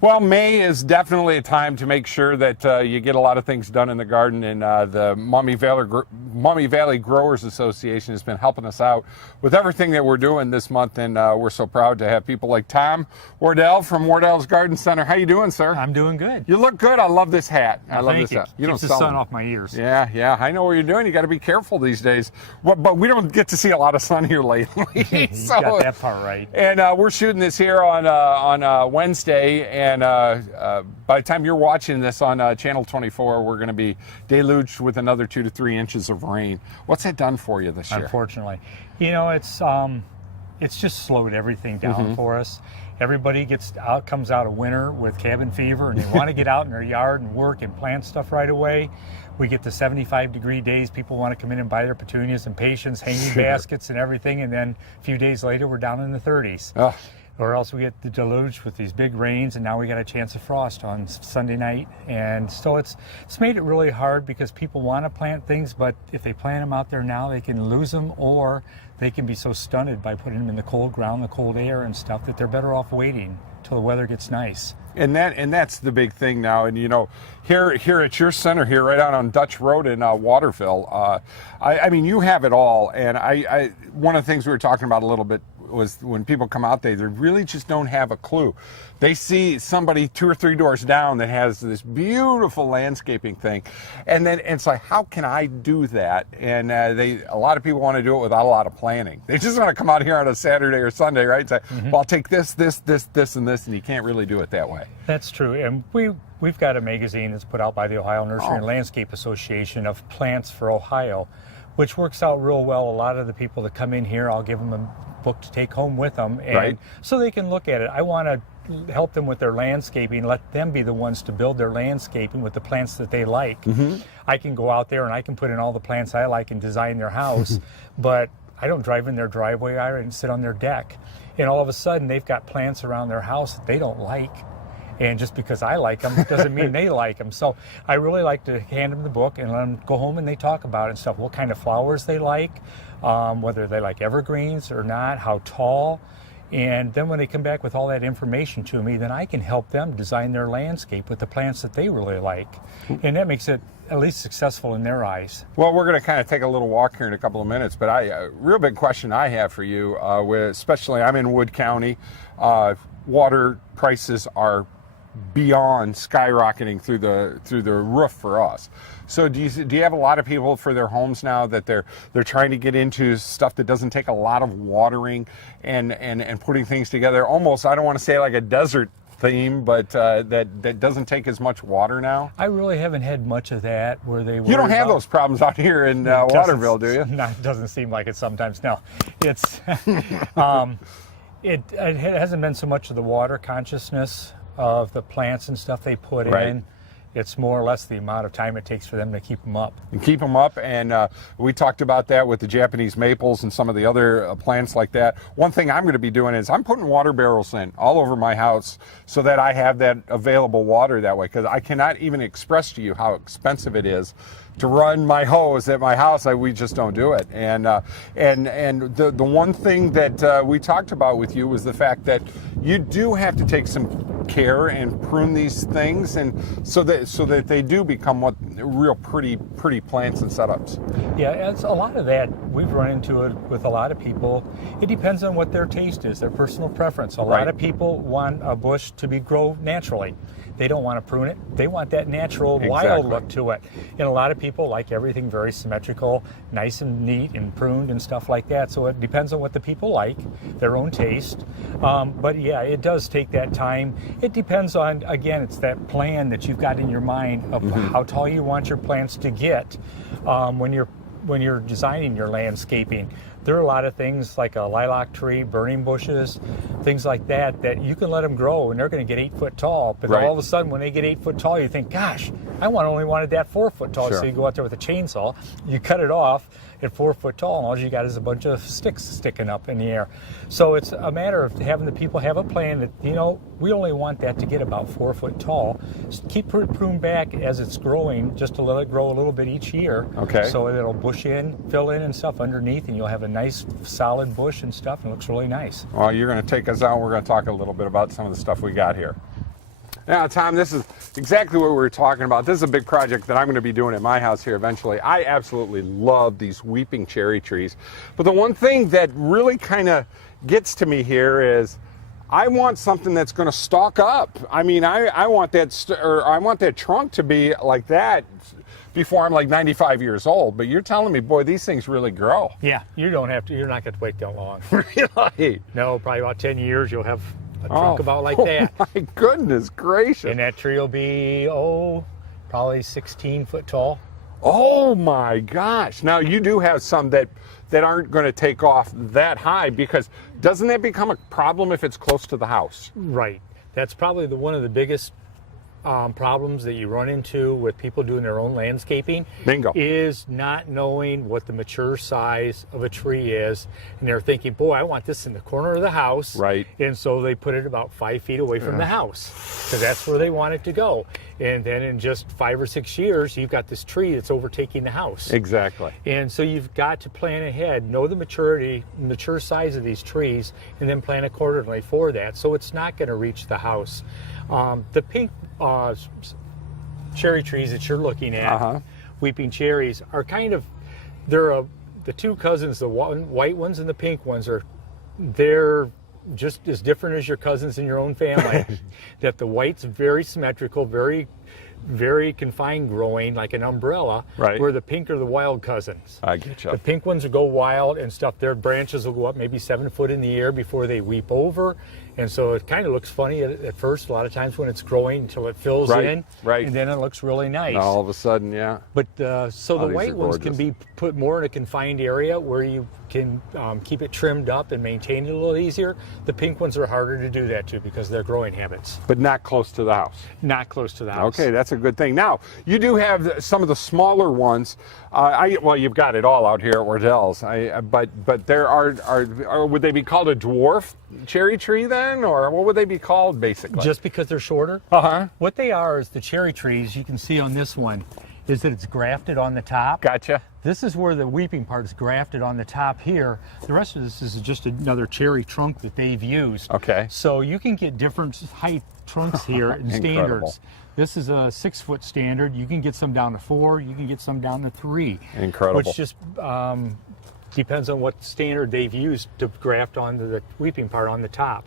Well, May is definitely a time to make sure that you get a lot of things done in the garden, and the Maumee Valley Growers Association has been helping us out with everything that we're doing this month, and we're so proud to have people like Tom Wardell from Wardell's Garden Center. How you doing, sir? I'm doing good. You look good. I love this hat. I love this hat. You Keeps the sun off my ears. Yeah, I know what you're doing. You got to be careful these days. But we don't get to see a lot of sun here lately. You got that part right. And we're shooting this here on Wednesday. And by the time you're watching this on Channel 24, we're going to be deluged with another 2 to 3 inches of rain. What's that done for you this year? Unfortunately, you know, it's just slowed everything down for us. Everybody comes out of winter with cabin fever, and they want to get out in their yard and work and plant stuff right away. We get the 75-degree days. People want to come in and buy their petunias and patience, hanging baskets and everything, and then a few days later, we're down in the 30s. Oh. Or else we get the deluge with these big rains, and now we got a chance of frost on Sunday night. And so it's made it really hard because people want to plant things, but if they plant them out there now, they can lose them, or they can be so stunted by putting them in the cold ground, the cold air and stuff, that they're better off waiting till the weather gets nice. And that's the big thing now. And you know, here at your center here, right out on Dutch Road in Waterville, I mean, you have it all. And I one of the things we were talking about a little bit was when people come out there, they really just don't have a clue. They see somebody 2 or 3 doors down that has this beautiful landscaping thing, and then it's like, how can I do that? And a lot of people want to do it without a lot of planning. They just want to come out here on a Saturday or Sunday, right? And say, well, I'll take this, and this, and you can't really do it that way. That's true. And we've got a magazine that's put out by the Ohio Nursery and Landscape Association of Plants for Ohio, which works out real well. A lot of the people that come in here, I'll give them a book to take home with them, and so they can look at it. I want to help them with their landscaping, let them be the ones to build their landscaping with the plants that they like. I can go out there and I can put in all the plants I like and design their house, but I don't drive in their driveway and sit on their deck. And all of a sudden they've got plants around their house that they don't like. And just because I like them doesn't mean they like them. So I really like to hand them the book and let them go home and they talk about it and stuff, what kind of flowers they like, whether they like evergreens or not, how tall. And then when they come back with all that information to me, then I can help them design their landscape with the plants that they really like. And that makes it at least successful in their eyes. Well, we're going to kind of take a little walk here in a couple of minutes, but a real big question I have for you, especially I'm in Wood County, water prices are beyond skyrocketing through the roof for us. So do you have a lot of people for their homes now that they're trying to get into stuff that doesn't take a lot of watering and putting things together, almost, I don't want to say like a desert theme, but that doesn't take as much water now? I really haven't had much of that where they You don't have those problems out here in Waterville, do you? No, it doesn't seem like it sometimes. No, it's it hasn't been so much of the water consciousness of the plants and stuff they put in. It's more or less the amount of time it takes for them to keep them up. And keep them up, and we talked about that with the Japanese maples and some of the other plants like that. One thing I'm going to be doing is I'm putting water barrels in all over my house so that I have that available water that way, because I cannot even express to you how expensive it is to run my hose at my house. We just don't do it. And the one thing that we talked about with you was the fact that you do have to take some care and prune these things, and so that they do become what real pretty plants and setups. Yeah, it's a lot of that. We've run into it with a lot of people. It depends on what their taste is, their personal preference. A lot of people want a bush to be grow naturally. They don't want to prune it. They want that natural, wild look to it. And a lot of people like everything very symmetrical, nice and neat and pruned and stuff like that. So it depends on what the people like, their own taste. But yeah, it does take that time. It depends on, again, it's that plan that you've got in your mind of how tall you want your plants to get when you're designing your landscaping. There are a lot of things like a lilac tree, burning bushes, things like that you can let them grow and they're going to get 8 foot tall. But all of a sudden, when they get 8 foot tall, you think, gosh, I only wanted that 4 foot tall. So you go out there with a chainsaw, you cut it off at 4 foot tall, and all you got is a bunch of sticks sticking up in the air. So it's a matter of having the people have a plan that, you know, we only want that to get about 4 foot tall. Just keep pruned back as it's growing, just to let it grow a little bit each year. Okay. So it'll bush in, fill in and stuff underneath, and you'll have a nice solid bush and stuff, and it looks really nice. Well, you're going to take us out. We're going to talk a little bit about some of the stuff we got here. Now, Tom, this is exactly what we were talking about. This is a big project that I'm going to be doing at my house here eventually. I absolutely love these weeping cherry trees. But the one thing that really kind of gets to me here is I want something that's going to stalk up. I mean, I want that trunk to be like that before I'm like 95 years old. But you're telling me, boy, these things really grow. Yeah, you're not going to wait that long. Really? No, probably about 10 years you'll have a trunk about like that. Oh my goodness gracious. And that tree will be, probably 16 foot tall. Oh my gosh. Now you do have some that aren't going to take off that high, because doesn't that become a problem if it's close to the house? Right. That's probably one of the biggest problems that you run into with people doing their own landscaping. Bingo. Is not knowing what the mature size of a tree is, and they're thinking, boy, I want this in the corner of the house. Right. And so they put it about 5 feet away from the house, because that's where they want it to go. And then in just 5 or 6 years, you've got this tree that's overtaking the house. Exactly. And so you've got to plan ahead, know the mature size of these trees, and then plan accordingly for that, so it's not going to reach the house. The pink cherry trees that you're looking at, weeping cherries, are they're the two cousins. The white ones and the pink ones they're just as different as your cousins in your own family. That the white's very symmetrical, very, very confined growing, like an umbrella, right, where the pink are the wild cousins. I get you. The pink ones will go wild and stuff. Their branches will go up maybe 7 foot in the air before they weep over. And so it kind of looks funny at first, a lot of times when it's growing, until it fills in. Right. And then it looks really nice. And all of a sudden, yeah. But so the white ones gorgeous. can be put more in a confined area where you can keep it trimmed up and maintain it a little easier. The pink ones are harder to do that too, because of their growing habits. But not close to the house. Not close to the house. Okay, that's a good thing. Now, you do have some of the smaller ones. Well, you've got it all out here at Wardell's. But there are would they be called a dwarf cherry tree then, or what would they be called basically? Just because they're shorter? What they are is the cherry trees you can see on this one is that it's grafted on the top. Gotcha. This is where the weeping part is grafted on the top here. The rest of this is just another cherry trunk that they've used. Okay. So you can get different height trunks here in standards. This is a 6 foot standard. You can get some down to 4. You can get some down to 3. Incredible. Which just depends on what standard they've used to graft onto the weeping part on the top.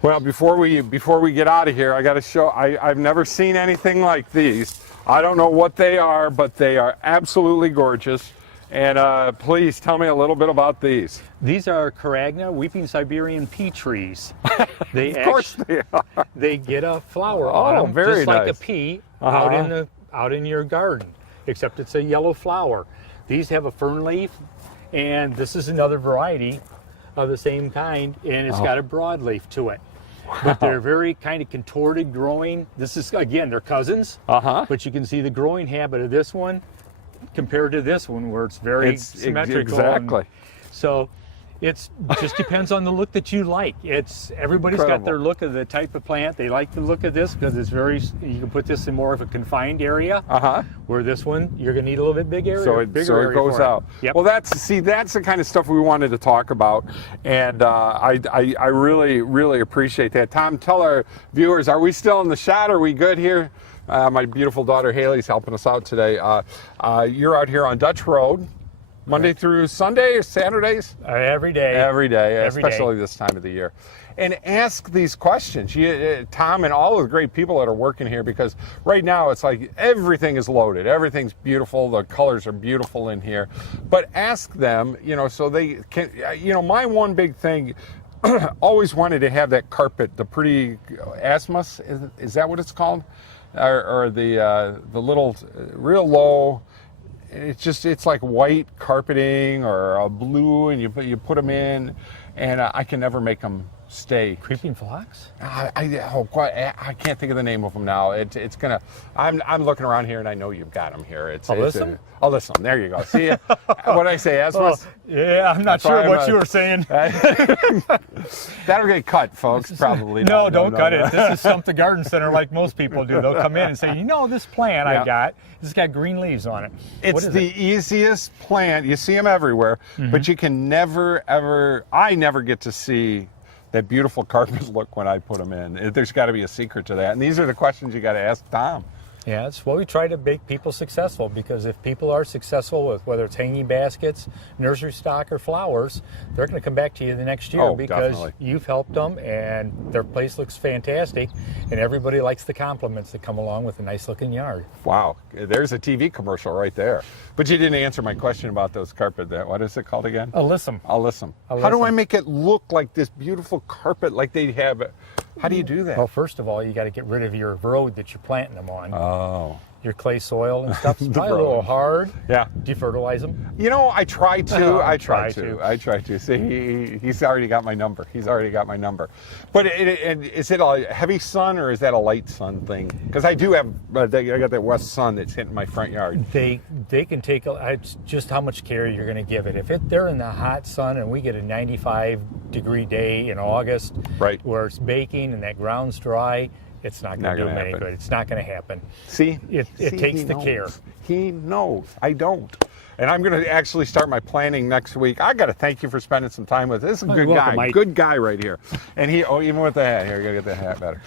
Well, before we get out of here, I got to show. I've never seen anything like these. I don't know what they are, but they are absolutely gorgeous. And please tell me a little bit about these. These are Caragna weeping Siberian pea trees. Of course they are. They get a flower on them, very just like nice. a pea out in your garden, except it's a yellow flower. These have a fern leaf, and this is another variety of the same kind, and it's got a broadleaf to it. Wow. But they're very kind of contorted growing. This is, again, they're cousins, but you can see the growing habit of this one compared to this one, where it's very symmetrical. Exactly. So it just depends on the look that you like. Everybody's got their look of the type of plant. They like the look of this because it's you can put this in more of a confined area. Where this one, you're going to need a little bit big area. So it goes out. Yep. Well, that's the kind of stuff we wanted to talk about, and I really, really appreciate that. Tom, tell our viewers, are we still in the shot? Are we good here? My beautiful daughter Haley's helping us out today. You're out here on Dutch Road, Monday through Sunday or Saturdays? Every day. Every day, especially this time of the year. And ask these questions. Tom and all of the great people that are working here, because right now it's like everything is loaded. Everything's beautiful. The colors are beautiful in here. But ask them, so they can, my one big thing, always wanted to have that carpet, the pretty asmus, is that what it's called? Or the little, real low, it's like white carpeting or a blue, and you put them in, and I can never make them stay. Creeping phlox? I can't think of the name of them now. It's gonna. I'm looking around here, and I know you've got them here. Alyssum? Alyssum. There you go. See what I say? Asmus. Yeah, I'm not sure what you were saying. That'll get cut, folks. Probably. No, don't cut it. This is Stump the Garden Center, like most people do. They'll come in and say, this plant I got, it's got green leaves on it. It's the easiest plant. You see them everywhere, but you can never, ever. I never get to see that beautiful carpet look when I put them in. There's got to be a secret to that. And these are the questions you got to ask Tom. Yeah, it's what we try to make people successful, because if people are successful with whether it's hanging baskets, nursery stock, or flowers, they're going to come back to you the next year because definitely. you've helped them and their place looks fantastic, and everybody likes the compliments that come along with a nice looking yard. Wow, there's a TV commercial right there. But you didn't answer my question about those carpet. What is it called again? Alyssum. Alyssum. How do I make it look like this beautiful carpet like they have? How do you do that? Well, first of all, you got to get rid of your road that you're planting them on. Oh. Your clay soil and stuff. It's The probably a little road. hard. Yeah. Do you fertilize them? You know, I try to. I try to. I try to. See, he's already got my number. He's already got my number. But is it a heavy sun or is that a light sun thing? Because I do have, I got that west sun that's hitting my front yard. They can take, it's just how much care you're going to give it. If they're in the hot sun and we get a 95-degree day in August, Right. where it's baking and that ground's dry, it's not going to do them any good. It's not going to happen. See? It takes the care. He knows. I don't. And I'm going to actually start my planning next week. I got to thank you for spending some time with us. This is a good you're welcome, guy. Mike. Good guy right here. And even with the hat. Here, I got to get the hat better.